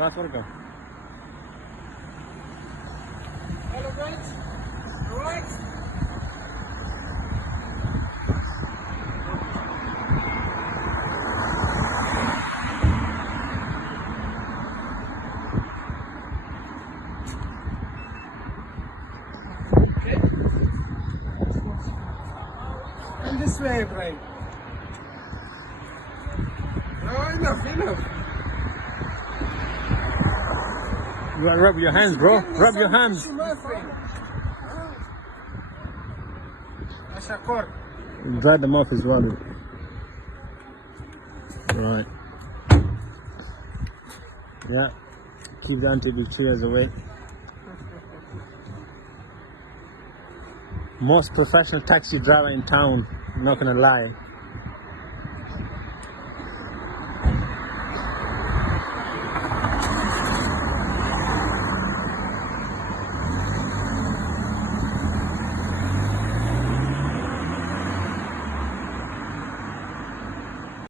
Last one go. Hello guys, alright? Okay. And this way, Ibrahim. No, enough. You gotta rub your hands, bro. Rub your hands. Dry them off as well. Right. Yeah. Keep the antibacterials away. Most professional taxi driver in town, I'm not gonna lie.